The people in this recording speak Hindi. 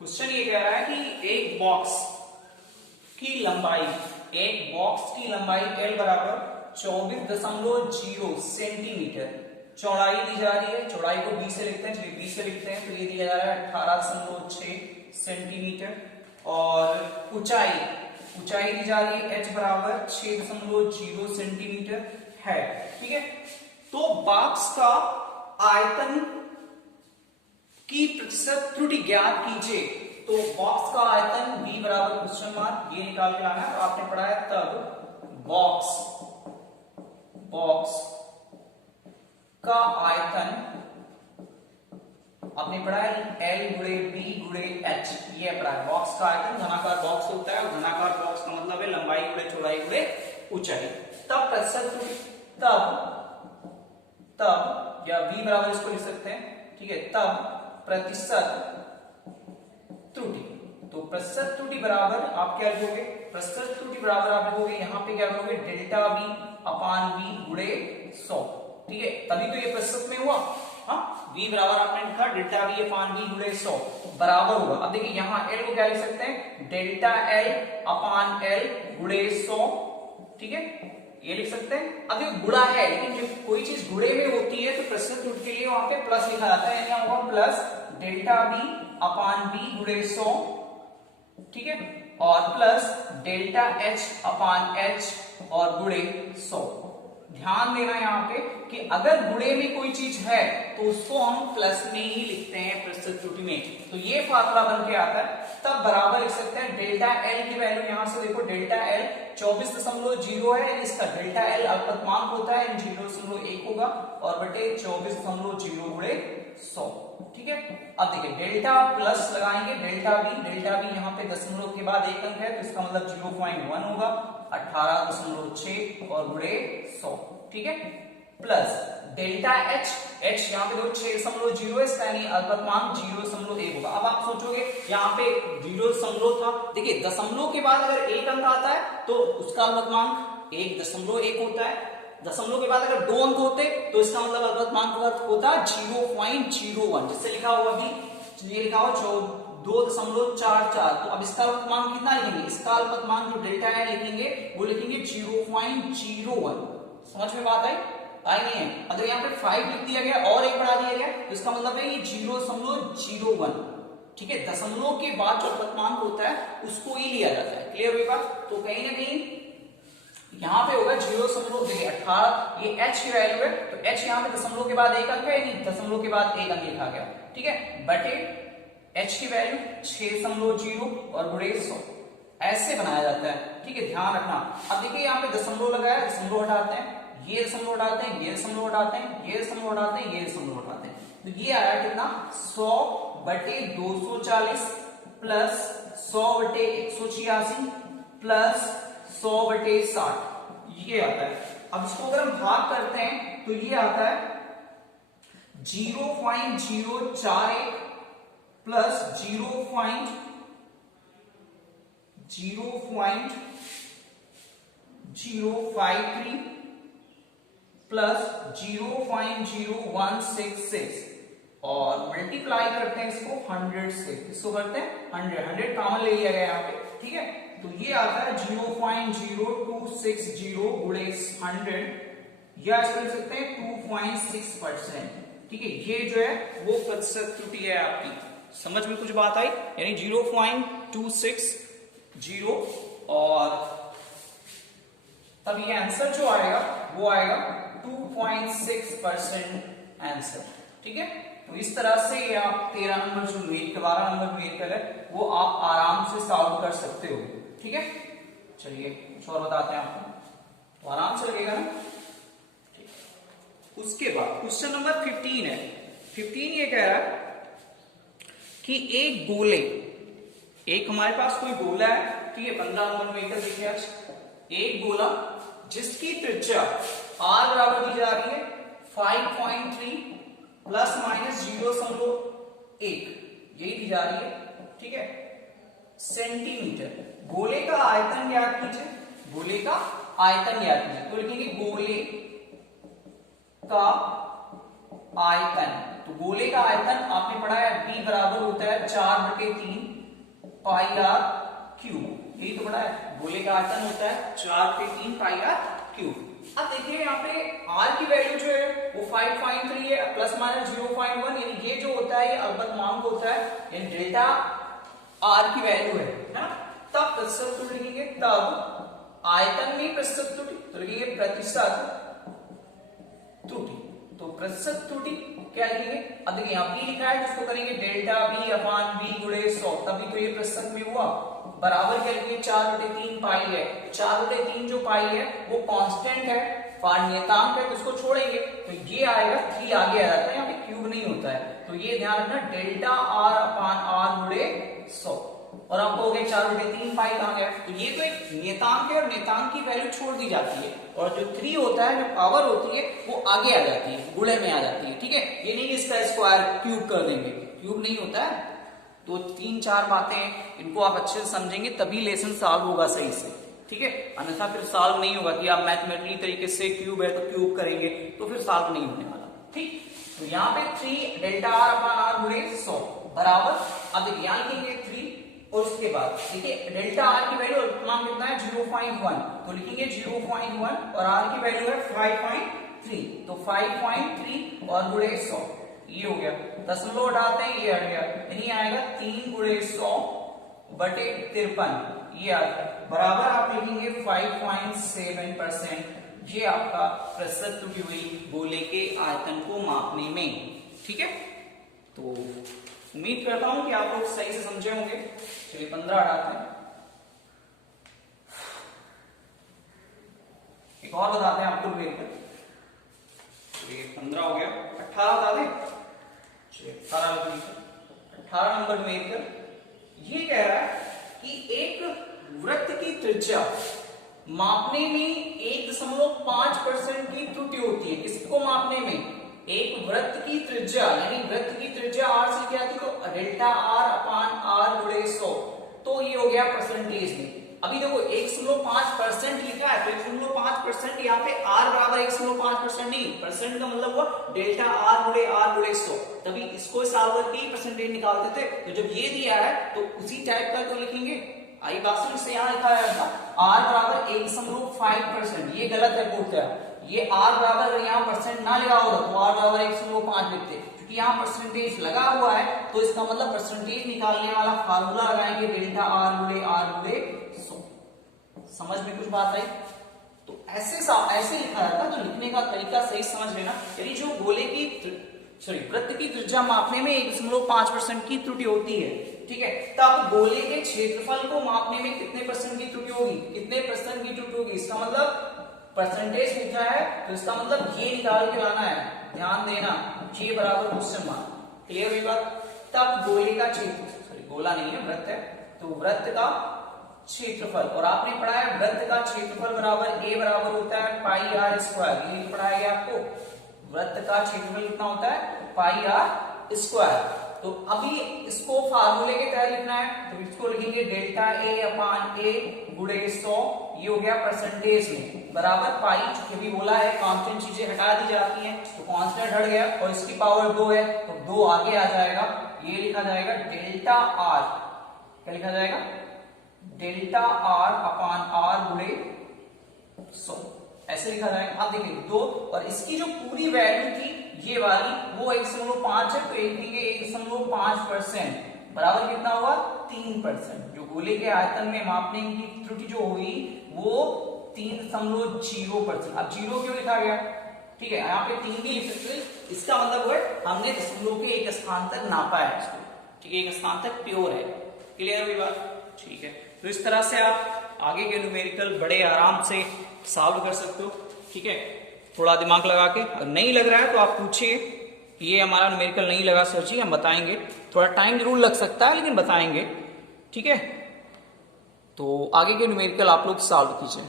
क्वेश्चन ये कह रहा है कि एक बॉक्स की लंबाई L बराबर 24.0 सेंटीमीटर चौड़ाई दी जा रही है। चौड़ाई को b से लिखते हैं, चलिए b से लिखते हैं। तो ये दिया जा रहा है 18.6 सेंटीमीटर और ऊंचाई दी जा रही है h बराबर 6.0 सेंटीमीटर है। ठीक है, तो बॉक्स का आयतन की प्रतिशत त्रुटि ज्ञात कीजिए। तो बॉक्स का आयतन v बराबर क्वेश्चन मार्क ये निकाल के लाना है। तो आपने पढ़ा है तब बॉक्स का आयतन आपने पढ़ा है L गुणे B गुणे H, ये पढ़ा है। बॉक्स का आयतन घनाकार बॉक्स होता है और घनाकार बॉक्स का मतलब है लंबाई गुणे चौड़ाई गुणे ऊंचाई। तब प्रतिशत त्रुटि तब या v बराबर इसको लिख सकते हैं। ठीक है, तब प्रतिशत त्रुटि, तो प्रतिशत त्रुटि बराबर आप क्या लिखोगे? प्रतिशत त्रुटि बराबर आप लिखोगे यहाँ पे क्या लिखोगे? डेल्टा v अपान v गुणे 100। ठीक है, तभी तो ये प्रतिशत में हुआ। हाँ, v बराबर आपने लिखा डेल्टा v अपान v गुणे 100 बराबर होगा। अब देखिए यहाँ l को क्या लिख सकते हैं? डेल्टा l अपान l गुणे 100। ठीक है, ये लिख सकते हैं। अब ये गुणा है, लेकिन जब कोई चीज गुणे में होती है तो प्रतिशत त्रुटि के लिए वहां पे प्लस लिखा जाता है, यानी होगा प्लस डेल्टा v अपान v गुणे 100। ठीक है, और प्लस डेल्टा h अपान h और गुणे 100। ध्यान देना यहाँ पे कि अगर गुणे में कोई चीज है तो उसको हम प्लस में ही लिखते हैं प्रतिशत त्रुटि में। तो ये फार्मूला बन के आता है। तब बराबर लिख सकते हैं डेल्टा L की वैल्यू, यहां से देखो डेल्टा L 24.0 है, इसका डेल्टा L अल्पतमांक होता है, 0.1 होगा और बटे 24.0 गुणे 100। ठीक है, अब देखिए डेल्टा प्लस लगाएंगे डेल्टा v यहाँ पे दशमलव के बाद एक अंक है तो इसका मतलब 0.1 होगा, 18.6 और गुणे 100। ठीक है, प्लस डेल्टा h यहाँ पे देखो 6.0 है, इसका यानी अल्पतमांक 0.1 होगा। अब आप सोचोगे यहाँ पे 0 था, देखिए दशमलव के बाद अगर एक अंक आता है तो उसका अल्पतमांक 1.1 होता है। दशमलव के बाद अगर 2 अंक होते तो इसका मतलब अल्पतमांक होता 0.01, जिससे लिखा होगा भी ये लिखा हो 2.44। तो अब इसका अल्पतमांक कितना लिखेंगे? इसका अल्पतमांक जो डेल्टा है लिखेंगे वो लिखेंगे 0.01। समझ में बात आई नहीं है? अगर यहाँ पे 5 लिख दिया गया और एक बढ़ा दिया गया तो इसका मतलब है ये 0.01। ठीक है, दशमलव के बाद जो अल्पतमांक होता है उसको ही लिया जाता है। क्लियर हुई बात? तो कहीं ना कहीं यहाँ पे होगा 0.18, ये h की वैल्यू है तो h यहाँ पे दशमलव के बाद एक अंक है, यानी दशमलव के बाद एक अंक लिखा गया। ठीक है, बटे h की वैल्यू 6.0 और गुणे 100 ऐसे बनाया जाता है। ठीक है, ध्यान रखना। अब देखिए यहाँ पे दशमलव लगाया, दशमलव हटाते हैं, ये दशमलव हटाते हैं, ये दशमलव हटाते हैं, ये दशमलव हटाते हैं, ये दशमलव हटाते हैं, तो ये आया कितना? 100 बटे 240 प्लस 100 बटे 186 प्लस 100 बटे 60, ये आता है। अब इसको अगर हम भाग करते हैं तो ये आता है 0.041 प्लस 0.053 प्लस 0.0166 और मल्टीप्लाई करते हैं इसको 100 से। इसको करते हैं 100 कॉमन ले लिया गया यहाँ पे। ठीक है, तो ये आता है 0.0260 गुणे 100 या इसको लिख सकते हैं 2.6%। ठीक है, ये जो है वो प्रतिशत त्रुटि है आपकी। समझ में कुछ बात आई? यानी 0.260 और तब ये आंसर जो आएगा वो आएगा 2.6% आंसर। ठीक है, तो इस तरह से ये आप 13 नंबर जो 12 नंबर न्यूमेरिकल है वो आप आराम से सॉल्व कर सकते हो। ठीक है, चलिए कुछ और बताते हैं आपको, तो आराम से लगेगा ना। ठीक, उसके बाद क्वेश्चन नंबर 15 है। 15 ये कह रहा है कि एक हमारे पास कोई गोला है। ठीक है, 15 नंबर न्यूमेरिकल देखिए आज। एक गोला जिसकी त्रिज्या r बराबर दी जा रही है 5.3 प्लस माइनस 0.1 यही दी जा रही है। ठीक है, सेंटीमीटर। गोले का आयतन ज्ञात कीजिए। गोले का आयतन ज्ञात कीजिए तो लिखेंगे गोले का आयतन। तो गोले का आयतन आपने पढ़ा है b बराबर होता है 4/3 पाई आर क्यूब। यही तो पढ़ा है, गोले का आयतन होता है 4/3 पाई आर क्यूब। अब देखिए यहाँ पे r की वैल्यू जो है वो 5.3 है, प्लस माइनस 0.1, यानी ये जो होता है ये अल्पतमांक होता है, यानी डेल्टा r की वैल्यू है ना। तब प्रतिशत त्रुटि लिखेंगे, तब आयतन में प्रतिशत त्रुटि, तो लिखेंगे प्रतिशत त्रुटि। तो प्रतिशत त्रुटि क्या लिखेंगे, अब देखिए यहाँ b लिखा है जिसको करेंगे डेल्टा b अपान b गुणे 100, तभी तो ये प्रतिशत में हुआ। बराबर क्या लिखेंगे 4/3 पाई है, 4/3 जो पाई है वो कांस्टेंट है, नियतांक है, तो इसको छोड़ेंगे तो ये आएगा 3 आगे आ जाता है, यहाँ पे क्यूब नहीं होता है। तो ये ध्यान रखना डेल्टा r अपान r गुणे 100, और आपको हो गया 4/3 पाई कहाँ गया। तो ये तो एक नियतांक है और नियतांक की वैल्यू छोड़ दी जाती है, और जो 3 होता है, जो पावर होती है वो आगे आ जाती है, गुणे में आ जाती है। ठीक है, ये नहीं इसका स्क्वायर क्यूब कर देंगे, क्यूब नहीं होता है। तो 3-4 बातें इनको आप अच्छे से समझेंगे तभी लेसन सॉल्व होगा सही से। ठीक है, अन्यथा फिर सॉल्व नहीं होगा कि आप मैथमेटिकली तरीके से क्यूब है तो क्यूब करेंगे तो फिर सॉल्व नहीं होने वाला। ठीक, तो यहाँ पे 3 डेल्टा r अपान r गुणे 100 बराबर, अब देखिए यहाँ लिखेंगे 3 और उसके बाद देखिए डेल्टा r की वैल्यू अल्पतमांक कितना है 0.1, तो लिखेंगे 0.1 और r की वैल्यू है 5.3, तो 5.3 और गुणे 100, ये हो गया। दशमलव हटाते हैं ये हट गया, यानी आएगा 3 गुणे 100/53, ये आ गया बराबर आप लिखेंगे 5.7%। ये आपका प्रतिशत त्रुटि हुई गोले के आयतन को मापने में। ठीक है, तो उम्मीद करता हूं कि आप लोग सही से समझे होंगे। चलिए 15 हटाते हैं, एक और बताते हैं आपको न्यूमेरिकल। चलिए 15 हो गया, 18 बता दें। चलिए 18 नंबर न्यूमेरिकल ये कह रहा है कि एक वृत्त की त्रिज्या मापने में 1.5% की त्रुटि होती है। इसको मापने में एक वृत्त की त्रिज्या, यानी वृत्त की त्रिज्या r से क्या थी, तो डेल्टा r अपान r गुणे 100, तो ये हो गया परसेंटेज में। अभी देखो 1.5% लिखा है, तो 1.5% यहाँ पे r बराबर 1.5% नहीं, परसेंट का मतलब हुआ डेल्टा r गुणे 100, तभी इसको सॉल्व करके परसेंटेज निकालते थे। तो जब ये दिया है तो उसी टाइप का तो लिखेंगे। आई बात से यहाँ लिखा है था r बराबर 1.5%, ये गलत है पूर्णतः। ये r बराबर यहाँ परसेंट ना लगा होगा तो r बराबर 1.5 लिखते, क्योंकि यहाँ परसेंटेज लगा हुआ है तो इसका मतलब परसेंटेज निकालने वाला फार्मूला लगाएंगे डेल्टा r गुणे 100। समझ में कुछ बात आई? तो ऐसे लिखा जाता, तो लिखने का तरीका सही समझ लेना। यानी जो गोले की वृत्त की त्रिज्या मापने में 1.5% की त्रुटि होती है, ठीक है, तब गोले के क्षेत्रफल को मापने में कितने परसेंट की त्रुटि होगी, कितने परसेंट की त्रुटि होगी, इसका मतलब परसेंटेज पूछा है तो इसका मतलब ये निकाल के लाना है। ध्यान देना, ये बराबर क्वेश्चन मार्क। क्लियर हुई बात? तब गोले का गोला नहीं है, वृत्त है, तो वृत्त का क्षेत्रफल, और आपने पढ़ा है वृत्त का क्षेत्रफल बराबर a बराबर होता है पाई आर स्क्वायर, ये पढ़ाया गया आपको। वृत्त का क्षेत्रफल कितना होता है, पाई आर स्क्वायर। तो अभी इसको फार्मूले के तहत लिखना है, तो इसको लिखेंगे डेल्टा a अपान a गुणे 100, ये हो गया परसेंटेज में, बराबर पाई, चूंकि भी बोला है कांस्टेंट चीजें हटा दी जाती हैं, तो कांस्टेंट हट गया और इसकी पावर 2 है तो 2 आगे आ जाएगा, ये लिखा जाएगा डेल्टा r, क्या लिखा जाएगा, डेल्टा r अपान r गुणे 100, ऐसे लिखा जाएगा। अब देखिए 2, और इसकी जो पूरी वैल्यू थी ये वाली वो 1.5 है, तो एक देंगे 1.5%, बराबर कितना हुआ 3%। जो गोले के आयतन में मापने की त्रुटि जो हुई वो 3.0%। अब 0 क्यों लिखा गया, ठीक है, यहाँ पे 3 भी लिख सकते, इसका मतलब है हमने दशमलव के एक स्थान तक नापा है इसको, ठीक है, एक स्थान तक प्योर है। क्लियर हुई बात? ठीक है, तो इस तरह से आप आगे के न्यूमेरिकल बड़े आराम से सॉल्व कर सकते हो। ठीक है, थोड़ा दिमाग लगा के, अगर नहीं लग रहा है तो आप पूछिए कि ये हमारा न्यूमेरिकल नहीं लगा सर जी, हम बताएंगे, थोड़ा टाइम जरूर लग सकता है लेकिन बताएंगे। ठीक है, तो आगे के न्यूमेरिकल आप लोग सॉल्व कीजिए।